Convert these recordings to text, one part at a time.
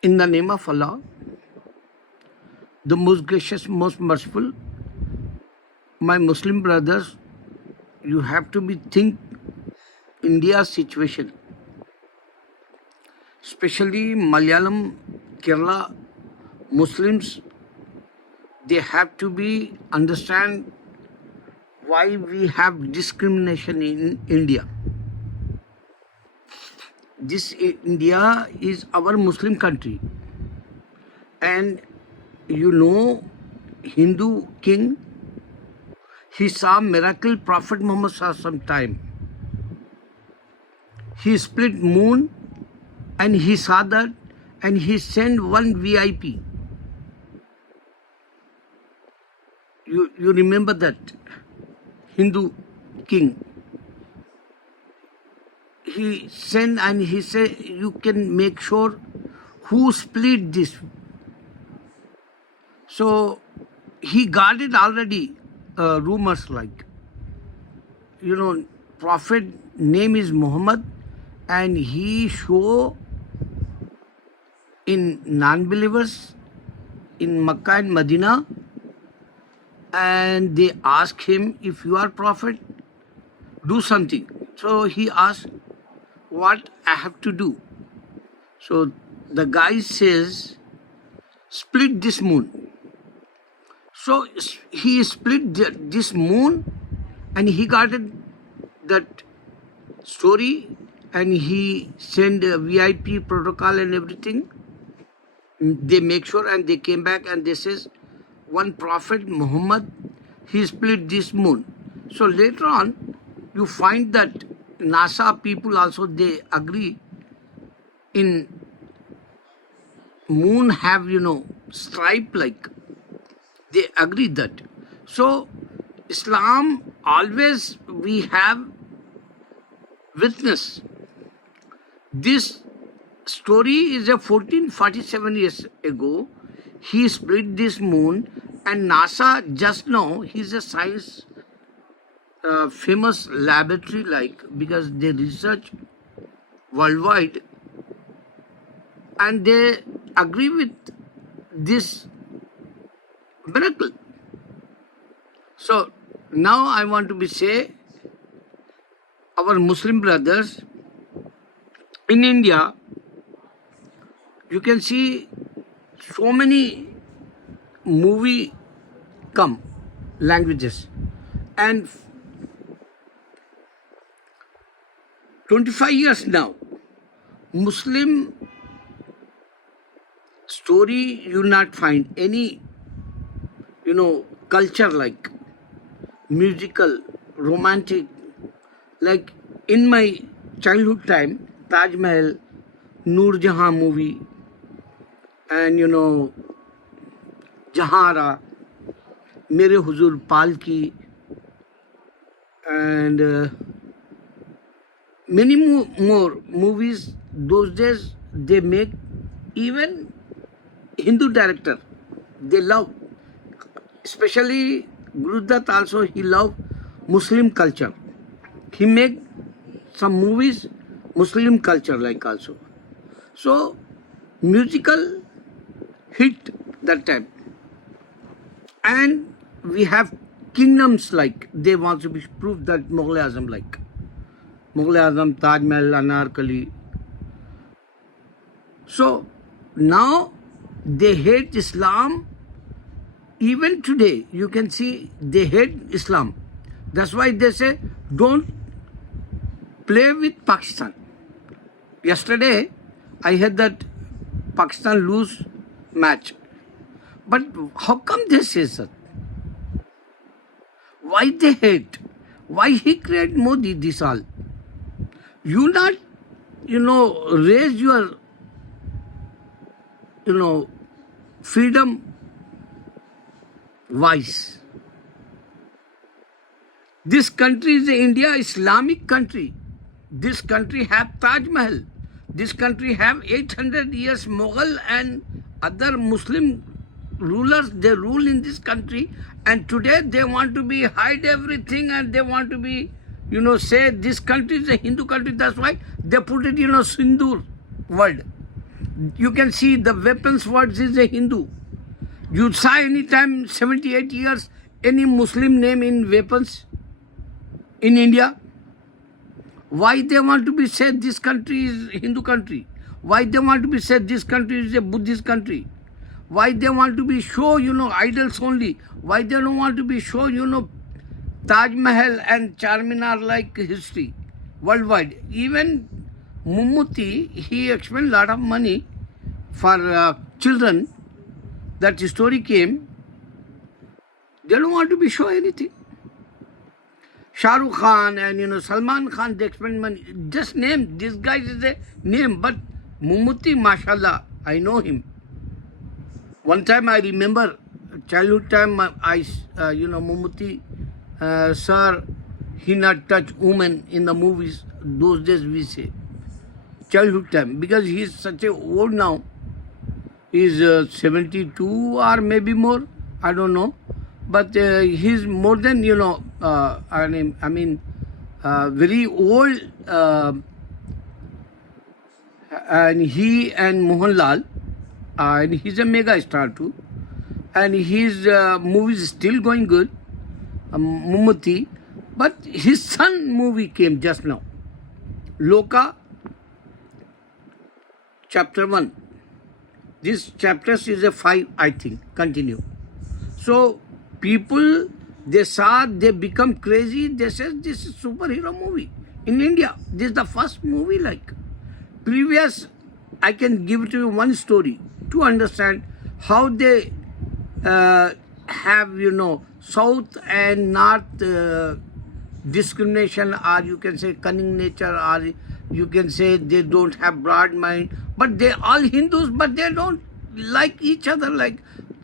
In the name of Allah, the most gracious, most merciful, my Muslim brothers, you have to think India's situation, especially Malayalam, Kerala Muslims. They have to understand why we have discrimination in India. This India is our Muslim country, and you know, Hindu king, he saw miracle Prophet Muhammad sometime. He split moon and he saw that, and he sent one VIP. You remember that Hindu king? He sent and he said, you can make sure who split this. So he got it already, rumors like, Prophet name is Muhammad, and he show in non-believers in Makkah and Medina, and they ask him, if you are prophet, do something. So he asked, what I have to do? So the guy says, split this moon. So he split this moon, and he got that story, and he sent a VIP protocol and everything. They make sure, and they came back and they says, one prophet Muhammad, he split this moon. So later on, you find that NASA people also, they agree in moon have, stripe like, they agree that. So Islam always we have witness. This story is a 1447 years ago. He split this moon, and NASA just now, he's a science famous laboratory like, because they research worldwide, and they agree with this miracle. So now I want to say, our Muslim brothers in India, you can see so many movie come languages, and 25 years now, Muslim story you not find any, culture like musical, romantic, like in my childhood time, Taj Mahal, Noor Jahan movie, and Jahara, Mere Huzur Palki, and many more movies. Those days they make, even Hindu director, they love, especially Guru Dutt also, he love Muslim culture. He make some movies Muslim culture like also. So musical hit that time, and we have kingdoms like, they want to be proof that Mughal Azam like Mughal Azam, Taj Mahal, Anarkali. So now they hate Islam. Even today, you can see they hate Islam. That's why they say, don't play with Pakistan. Yesterday, I heard that Pakistan lose match. But how come they say that? Why they hate? Why he create Modi this all? You not, raise your, freedom voice. This country is India, Islamic country. This country have Taj Mahal. This country have 800 years Mughal and other Muslim rulers, they rule in this country, and today they want to be hide everything, and they want to be, say this country is a Hindu country. That's why they put it, Sindur word. You can see the weapons words is a Hindu. You saw any time 78 years any Muslim name in weapons in India? Why they want to be said this country is Hindu country? Why they want to be said this country is a Buddhist country? Why they want to be show, idols only? Why they don't want to be show, Taj Mahal and Charminar like history worldwide? Even Mummuti, he expended a lot of money for children. That story came. They don't want to be show anything. Shah Rukh Khan and Salman Khan, they expend money. Just name, this guy is a name. But Mummuti, mashallah, I know him. One time I remember, childhood time, Mummuti, sir, he not touch women in the movies. Those days we say. Childhood time. Because he is such a old now. He is 72 or maybe more. I don't know. But he's more than, very old. And he and Mohanlal, and he's a mega star too. And his movies still going good, Mummuti. But his son movie came just now. Loka, chapter 1. This chapters is a 5, I think. Continue. So, people, they saw, they become crazy. They said, this is superhero movie in India. This is the first movie like. Previous, I can give to you one story to understand how they have, South and North discrimination, or you can say cunning nature, or you can say they don't have broad mind. But they all Hindus, but they don't like each other like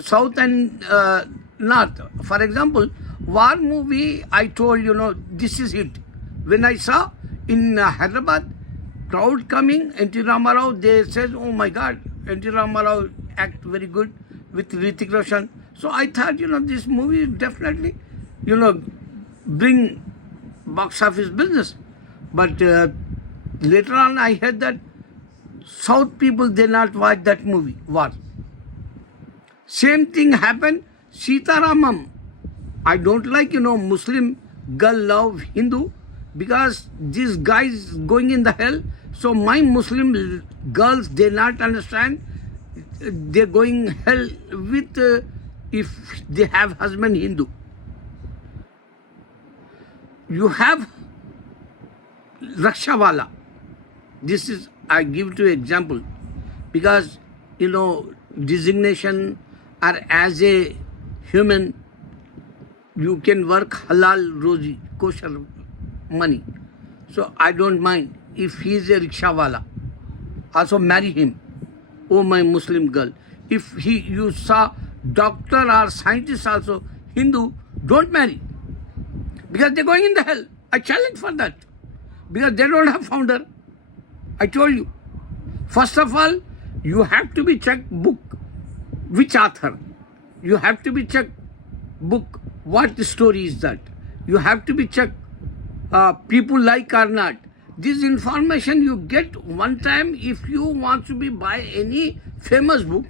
South and North. For example, war movie, I told, this is it. When I saw in Hyderabad, crowd coming, N.T. Ramarao, they said, oh my God, N.T. Ramarao act very good with Hrithik Roshan. So I thought, this movie definitely, bring box office business. But later on I heard that South people, they not watch that movie, war. Same thing happened, Sitaramam. I don't like, Muslim girl love Hindu because these guys going in the hell. So my Muslim girls, they not understand. They're going hell with if they have husband Hindu. You have Rakshawala. This is, I give to example because, designation or as a human, you can work halal, rozi, kosher money. So I don't mind if he is a rickshawala. Also marry him. Oh, my Muslim girl. If you saw doctor or scientist also Hindu, don't marry. Because they're going in the hell. I challenge for that. Because they don't have founder. I told you. First of all, you have to be check book. Which author? You have to be check book. What story is that? You have to be check people like or not. This information you get one time if you want to be buy any famous book.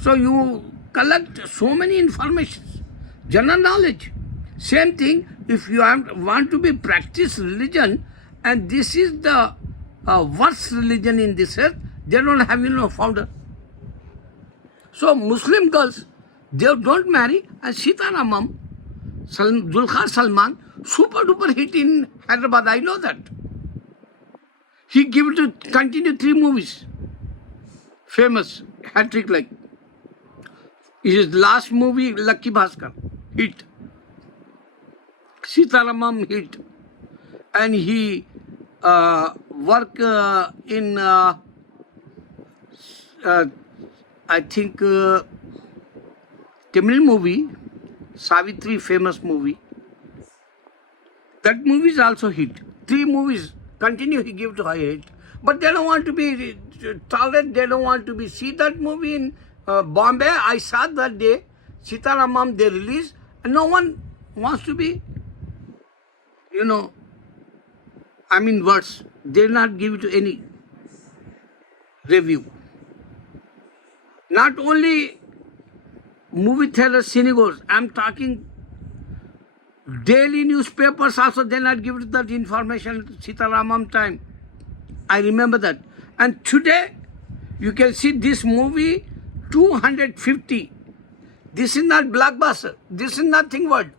So you collect so many informations, general knowledge. Same thing if you want to be practice religion, and this is the worst religion in this earth, they don't have founder. So Muslim girls, they don't marry, and Sitaramam, Dulquer Salman, super duper hit in Hyderabad. I know that. He gave it to continue 3 movies. Famous, hat-trick like. His last movie, Lucky Bhaskar, hit. Sitaramam hit. And he worked in, I think, Tamil movie, Savitri, famous movie. That movie is also hit. 3 movies continue he give to high hit. But they don't want to be tolerant. They don't want to be see that movie in Bombay. I saw that day. Sitaramam they released. And no one wants to be, words. They not give it to any review. Not only movie theaters, cinemas, I'm talking daily newspapers also, they not give that information Sitaramam time. I remember that. And today, you can see this movie, 250. This is not blockbuster. This is nothing word.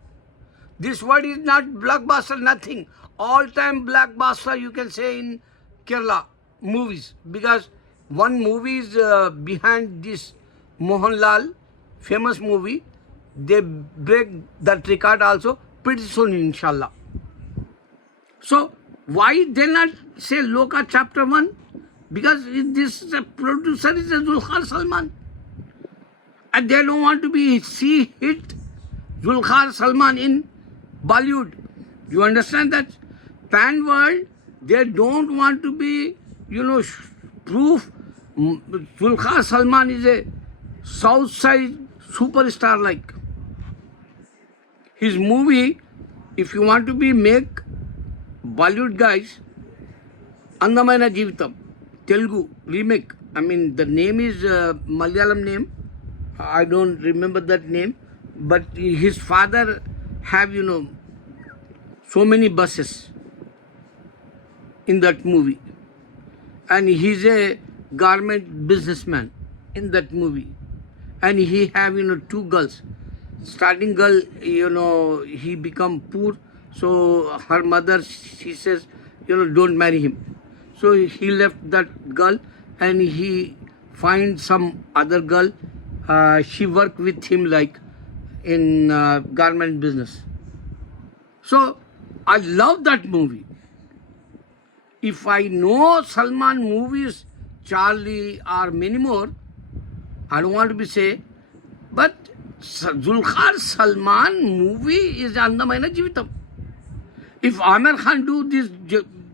This word is not blockbuster, nothing. All-time blockbuster, you can say, in Kerala movies. Because one movie is behind this Mohanlal, famous movie. They break that record also pretty soon, inshallah. So, why they not say Loka chapter 1? Because this producer is Zulkar Salman. And they don't want to be see hit Zulkar Salman in Bollywood. You understand that? Pan world, they don't want to be, proof Zulkar Salman is a South side superstar like. His movie, if you want to be make Bollywood guys, Andamaina Jeevitam, Telugu remake. I mean, the name is Malayalam name. I don't remember that name. But his father have, so many buses in that movie. And he's a garment businessman in that movie. And he have, two girls. Starting girl, he become poor. So her mother, she says, don't marry him. So he left that girl and he find some other girl. She work with him like in garment business. So I love that movie. If I know Salman movies, Charlie or many more, I don't want to be say, but Zulkar Salman movie is Andamaina Jeevitam. If Amir Khan do this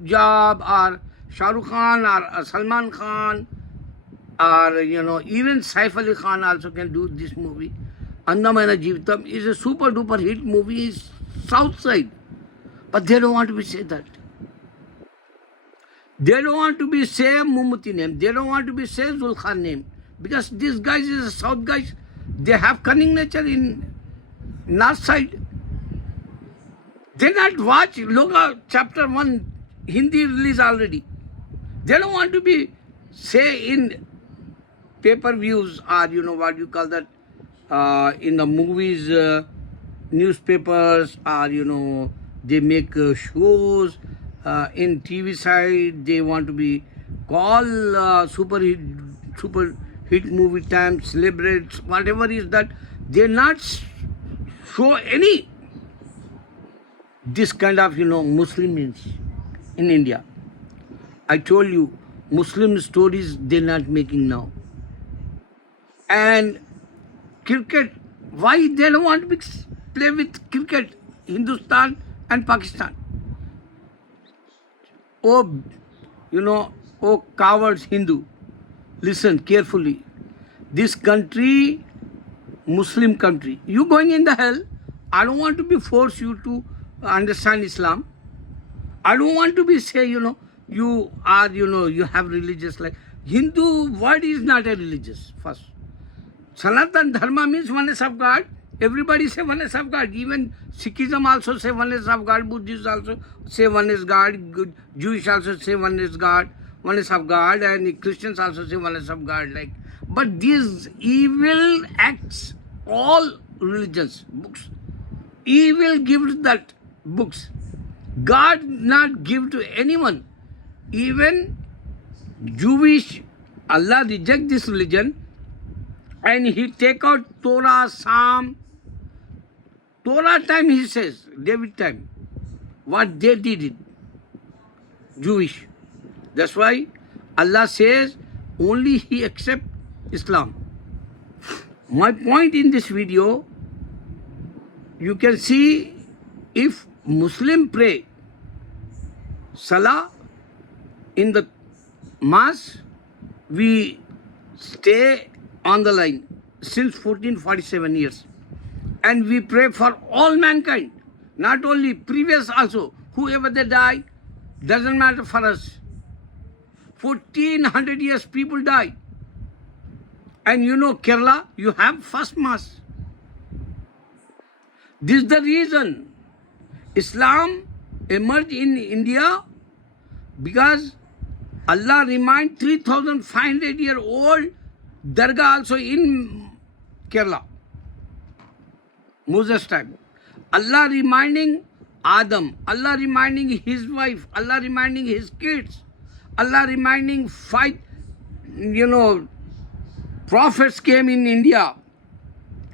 job, or Shah Rukh Khan or Salman Khan, or even Saif Ali Khan also can do this movie. Andamaina Jeevitam is a super duper hit movie in South side. But they don't want to be say that. They don't want to be say Mummuti name. They don't want to be say Zulkar name. Because these guys is South guys. They have cunning nature in North side. They not watch Loka chapter 1 Hindi release already. They don't want to be say in pay-per-views or what you call that in the movies, newspapers, or they make shows in TV side. They want to be call super hit movie time, celebrates, whatever is that. They not show any this kind of Muslims in India. I told you, Muslim stories they're not making now. And cricket, why they don't want to play with cricket, Hindustan and Pakistan? Oh, oh cowards Hindu, listen carefully. This country, Muslim country, you going in the hell. I don't want to be force you to understand Islam. I don't want to be say, you are, you have religious like Hindu word is not a religious first. Sanatan Dharma means oneness of God. Everybody say oneness of God. Even Sikhism also say oneness of God. Buddhists also say oneness God. Jewish also say oneness God, oneness of God, and Christians also say oneness of God. Like, but these evil acts, all religions, books, evil gives that books. God not give to anyone. Even Jewish, Allah reject this religion. And he take out Torah, Psalm. Torah time he says, David time. What they did it. Jewish. That's why Allah says only he accept Islam. My point in this video, you can see if Muslim pray Salah in the Mass, we stay on the line since 1447 years. And we pray for all mankind, not only previous also, whoever they die, doesn't matter for us. 1400 years people die. And you know Kerala, you have first mass. This is the reason Islam emerged in India, because Allah remained 3,500-year-old Dargah also in Kerala, Moses time. Allah reminding Adam, Allah reminding his wife, Allah reminding his kids, Allah reminding 5, prophets came in India,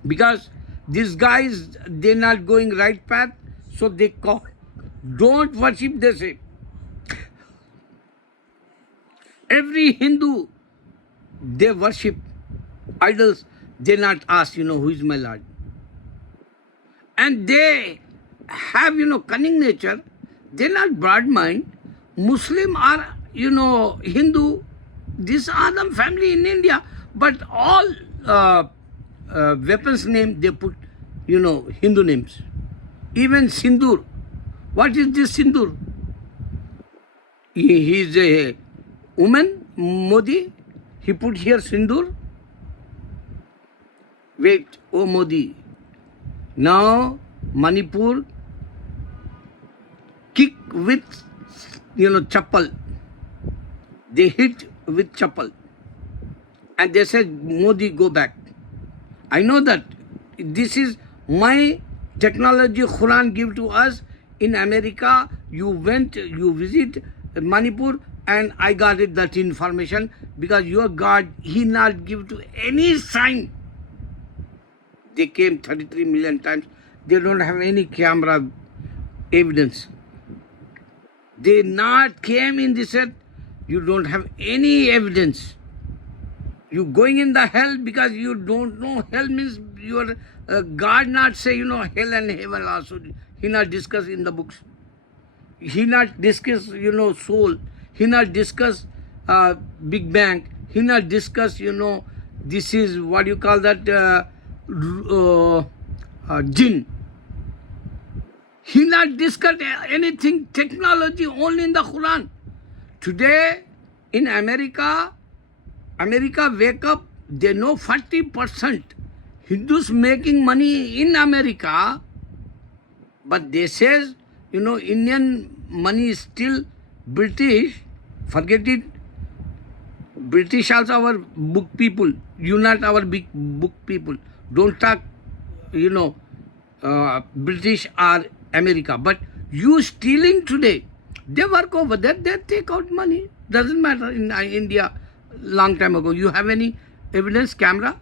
because these guys, they're not going right path, so they call, don't worship, they say. Every Hindu, they worship idols. They not ask, who is my Lord. And they have, cunning nature. They're not broad mind. Muslim are, Hindu. This Adam family in India. But all weapons name, they put, Hindu names. Even Sindur. What is this Sindur? He is a woman, Modi. He put here Sindur. Wait, oh Modi. Now Manipur kick with, chappal. They hit with chappal. And they said, Modi, go back. I know that this is my technology Quran give to us. In America, you went, you visit Manipur, and I got it, that information, because your God, he not give to any sign. They came 33 million times. They don't have any camera evidence. They not came in this earth. You don't have any evidence. You going in the hell because you don't know. Hell means your God not say, hell and heaven also. He not discuss in the books. He not discuss, soul. He not discuss Big Bang. He not discuss, this is what you call that, jinn. He not discuss anything, technology, only in the Quran. Today, in America wake up, they know 40% Hindus making money in America, but they says, Indian money is still British. Forget it. British also our book people. You not our big book people. Don't talk, British or America. But you stealing today. They work over there. They take out money. Doesn't matter in India. Long time ago. You have any evidence, camera?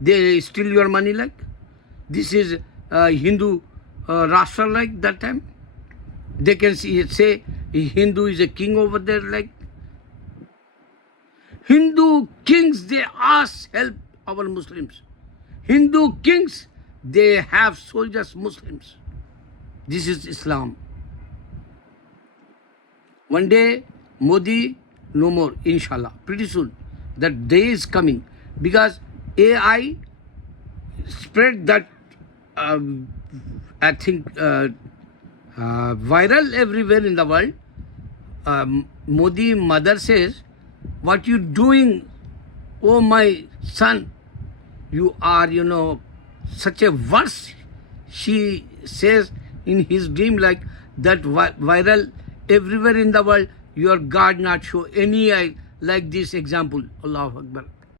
They steal your money like? This is Hindu Rashtra like that time. They can say Hindu is a king over there like. Hindu kings, they ask help our Muslims. Hindu kings, they have soldiers, Muslims. This is Islam. One day, Modi, no more, inshallah. Pretty soon, that day is coming. Because AI spread that, I think, viral everywhere in the world. Modi mother says, what you doing, oh my son? You are, such a worse. She says in his dream like that viral everywhere in the world. Your God not show any like this example. Allahu Akbar.